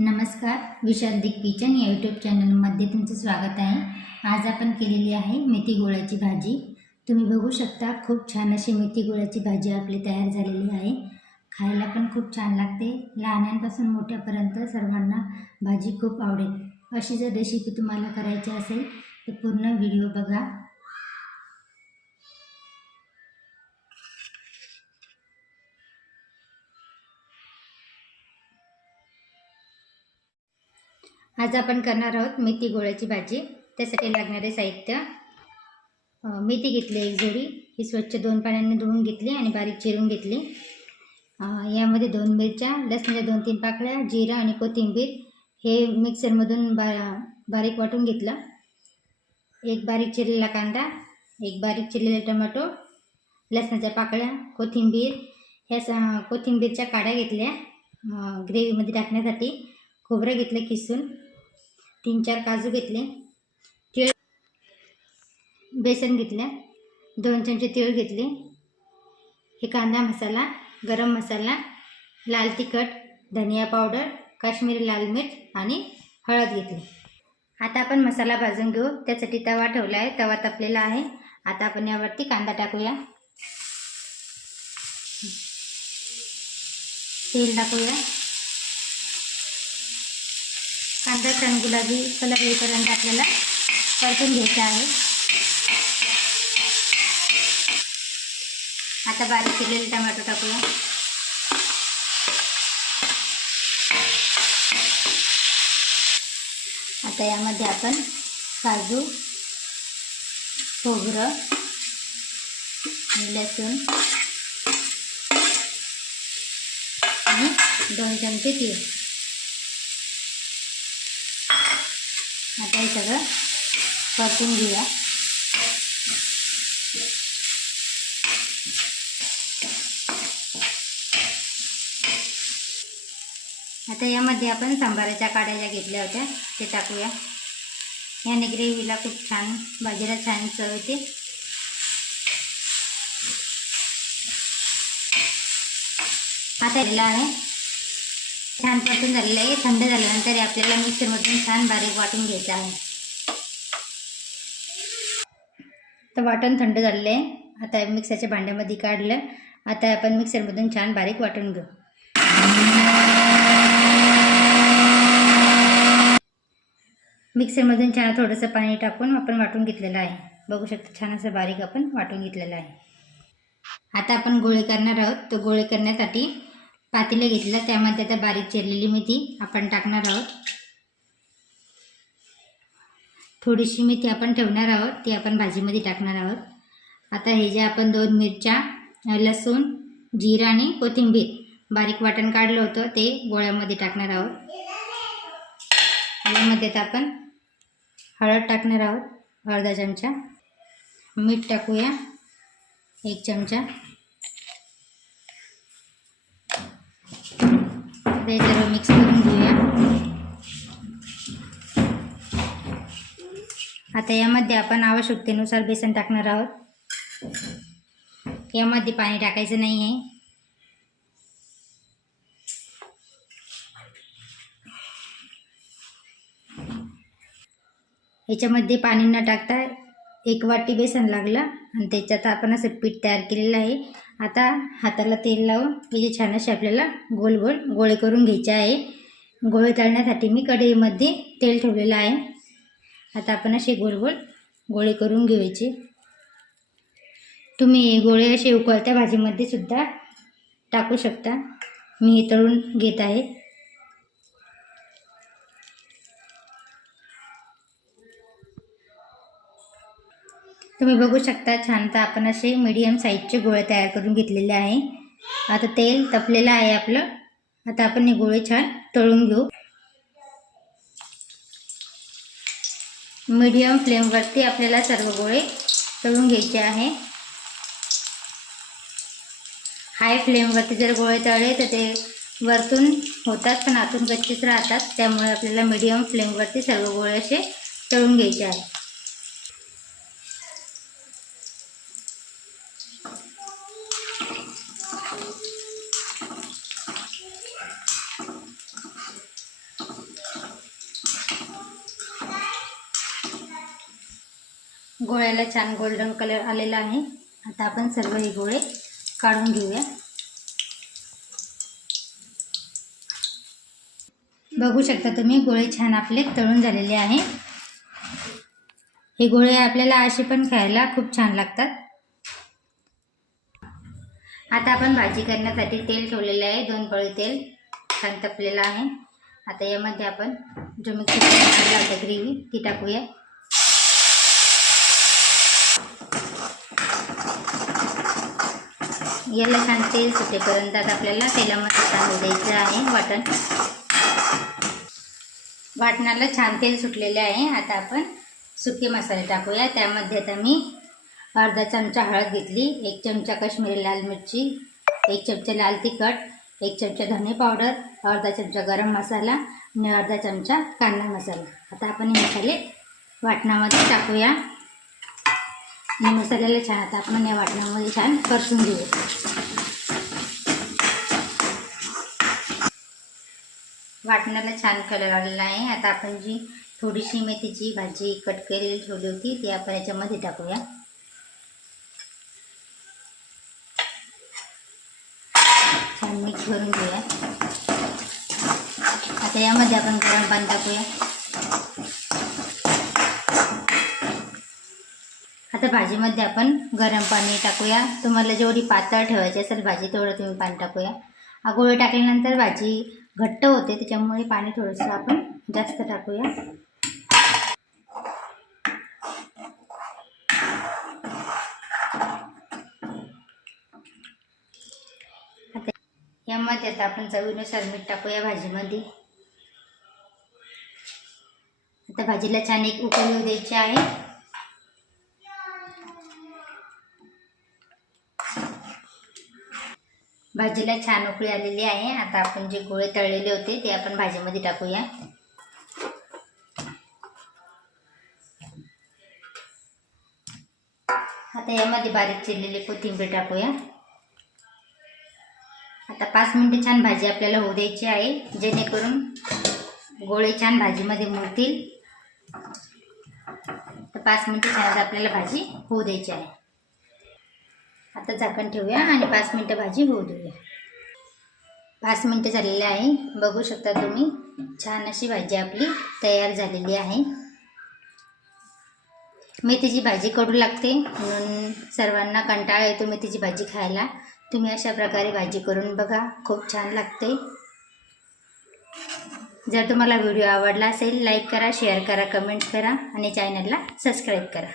नमस्कार विशाल किचन या यूट्यूब चॅनलमध्ये तुमचं स्वागत आहे. आज आपण केलेली आहे मेथी गोळ्याची भाजी. तुम्ही बघू शकता खूप छान अशी मेथी गोळ्याची भाजी आपली तयार झालेली आहे. खायला पण खूप छान लागते. लहानांपासून मोठ्यापर्यंत सर्वांना भाजी खूप आवडेल. अशी जर रेसिपी तुम्हाला करायची असेल तर पूर्ण व्हिडिओ बघा. आज आपण करणार आहोत मेथी गोळ्याची भाजी. त्यासाठी लागणारे साहित्य. मेथी घेतली एक जोडी. ही स्वच्छ दोन पाण्याने धुवून घेतली आणि बारीक चिरून घेतली. यामध्ये दोन मिरच्या लसणाच्या दोन तीन पाकळ्या जिरा आणि कोथिंबीर. हे मिक्सरमधून बा बारीक वाटून घेतलं. एक बारीक चिरलेला कांदा एक बारीक चिरलेला टोमॅटो लसणाच्या पाकळ्या कोथिंबीर. ह्या स कोथिंबीरच्या काड्या घेतल्या ग्रेव्हीमध्ये टाकण्यासाठी. खोबरं घेतलं किसून. तीन चार काजू घेतले. तिळ बेसन घेतल्या दोन चमचे तिळ घेतले. हे कांदा मसाला गरम मसाला लाल तिखट धनिया पावडर काश्मीरी लाल मिर्च आणि हळद घेतली. आता आपण मसाला भाजून घेऊ. त्यासाठी तवा ठेवला आहे. तवा तापलेला आहे. आता आपण यावरती कांदा टाकूया. तेल टाकूया. कांदा छान गुलाबी कलर येईपर्यंत आपल्याला परतून घ्यायचा आहे. आता बारीक केलेले टमॅटो टाकूया. आता यामध्ये आपण काजू खोबरं आणि लसूण आणि दोन चमचे तीळ. आता हे सगळं परतून घेऊया. आता यामध्ये आपण सांबाराच्या काड्या ज्या घेतल्या होत्या ते टाकूया. याने ग्रेव्हीला खूप छान भाजीला छान चव येते. आता आहे छान परतून झालेलं आहे. थंड झाल्यानंतर आपल्याला मिक्सरमधून छान बारीक वाटून घ्यायचं आहे. तर वाटण थंड झालेलं आहे. आता मिक्सरच्या भांड्यामध्ये काढलं. आता आपण मिक्सरमधून छान बारीक वाटून घेऊ. मिक्सरमधून छान थोडंसं पाणी टाकून आपण वाटून घेतलेलं आहे. बघू शकतो छान असं बारीक आपण वाटून घेतलेलं आहे. आता आपण गोळे करणार आहोत. तर गोळे करण्यासाठी पातेलं घेतलं त्यामध्ये आता बारीक चिरलेली मेथी आपण टाकणार आहोत. थोडीशी मेथी आपण ठेवणार आहोत ती आपण भाजीमध्ये टाकणार आहोत. आता हे जे आपण दोन मिरच्या लसूण जिरा आणि कोथिंबीर बारीक वाटण काढलं होतं ते गोळ्यामध्ये टाकणार आहोत. यामध्ये आता आपण हळद टाकणार आहोत अर्धा चमचा. मीठ टाकूया एक चमचा. ते सर्व मिक्स करून घेऊया. आता यामध्ये आपण आवश्यकतेनुसार बेसन टाकणार आहोत. यामध्ये पाणी टाकायचं नाही आहे याच्यामध्ये पाणी न टाकता एक वाटी बेसन लागलं. आणि त्याच्यात आपण असं पीठ तयार केलेलं आहे. आता हाताला तेल लावून त्याचे छान असे आपल्याला गोल गोल गोळे करून घ्यायचे आहे. गोळे तळण्यासाठी मी कढईमध्ये तेल ठेवलेलं आहे. आता आपण असे गोल गोल गोळे करून घ्यायचे. तुम्ही गोळे असे उकळत्या भाजीमध्ये सुद्धा टाकू शकता. मी हे तळून घेत आहे. तुम्ही बघू शकता छान तर आपण असे मीडियम साईजचे गोळे तयार करून घेतलेले आहे. आता तेल तपलेलं आहे आपलं. आता आपण हे गोळे छान तळून घेऊ. मीडियम फ्लेमवरती आपल्याला सर्व गोळे तळून घ्यायचे आहे. हाय फ्लेमवरती जर गोळे तळले तर ते वरतून होतात पण आतून कच्चेच राहतात. त्यामुळे आपल्याला मीडियम फ्लेमवरती सर्व गोळे असे तळून घ्यायचे आहे. गोळ्याला छान गोल्डन कलर आलेला आहे. आता आपण सर्व हे गोळे काढून घेऊया. बघू शकता तुम्ही गोळे छान आपले तळून झालेले आहे. हे गोळे आपल्याला असे पण खायला खूप छान लागतात. आता आपण भाजी करण्यासाठी तेल ठेवलेलं आहे दोन पळी तेल छान तपलेलं आहे. आता यामध्ये आपण जो मिक्स होता ग्रेव्ही ती टाकूया. याला छान तेल सुटेपर्यंत आता आपल्याला तेलामध्ये तांदूळ द्यायचं आहे वाटण. वाटणाला छान तेल सुटलेले आहे. आता आपण सुके मसाले टाकूया. त्यामध्ये आता मी अर्धा चमचा हळद घेतली एक चमचा काश्मीरी लाल मिरची एक चमचा लाल तिखट एक चमचा धने पावडर अर्धा चमचा गरम मसाला आणि अर्धा चमचा कांदा मसाला. आता आपण हे मसाले वाटणामध्ये टाकूया. आणि मसाल्याला छान आता आपण या वाटणामध्ये छान परतून घेऊया. वाटणाला छान कलर आलेला आहे. आता आपण जी थोडीशी मेथीची भाजी कट केलेली ठेवली होती ती आपण याच्यामध्ये टाकूया. छान मिक्स करून घेऊया. आता यामध्ये आपण गरम पाणी टाकूया. आता भाजीमध्ये आपण गरम पाणी टाकूया. तुम्हाला जेवढी पातळ ठेवायची असेल भाजी तेवढं तुम्ही पाणी टाकूया. हा गोळे टाकल्यानंतर भाजी घट्ट होते त्याच्यामुळे पाणी थोडंसं आपण जास्त टाकूया. आता यामध्ये आता आपण चवीनुसार मीठ टाकूया भाजीमध्ये. आता भाजीला छान एक उकळी द्यायची आहे. भाजीला छान उकळी आलेली आहे. आता आपण जे गोळे तळलेले होते ते आपण भाजीमध्ये टाकूया. आता यामध्ये बारीक चिरलेली कोथिंबीर टाकूया. आता पाच मिनटं छान भाजी आपल्याला होऊ द्यायची आहे. जेणेकरून गोळे छान भाजीमध्ये मुरतील. तर पाच मिनटं छान आपल्याला भाजी होऊ द्यायची आहे. आता झाकण ठेवूया आणि पाच मिनटं भाजी होऊ देऊया पाच मिनटं झालेले आहे. बघू शकता तुम्ही छान अशी भाजी आपली तयार झालेली आहे. मेथीची भाजी कडू लागते म्हणून सर्वांना कंटाळा येतो मेथीची भाजी खायला. तुम्ही अशा प्रकारे भाजी करून बघा खूप छान लागते. जर तुम्हाला व्हिडिओ आवडला असेल लाईक करा शेअर करा कमेंट करा आणि चॅनलला सबस्क्राईब करा.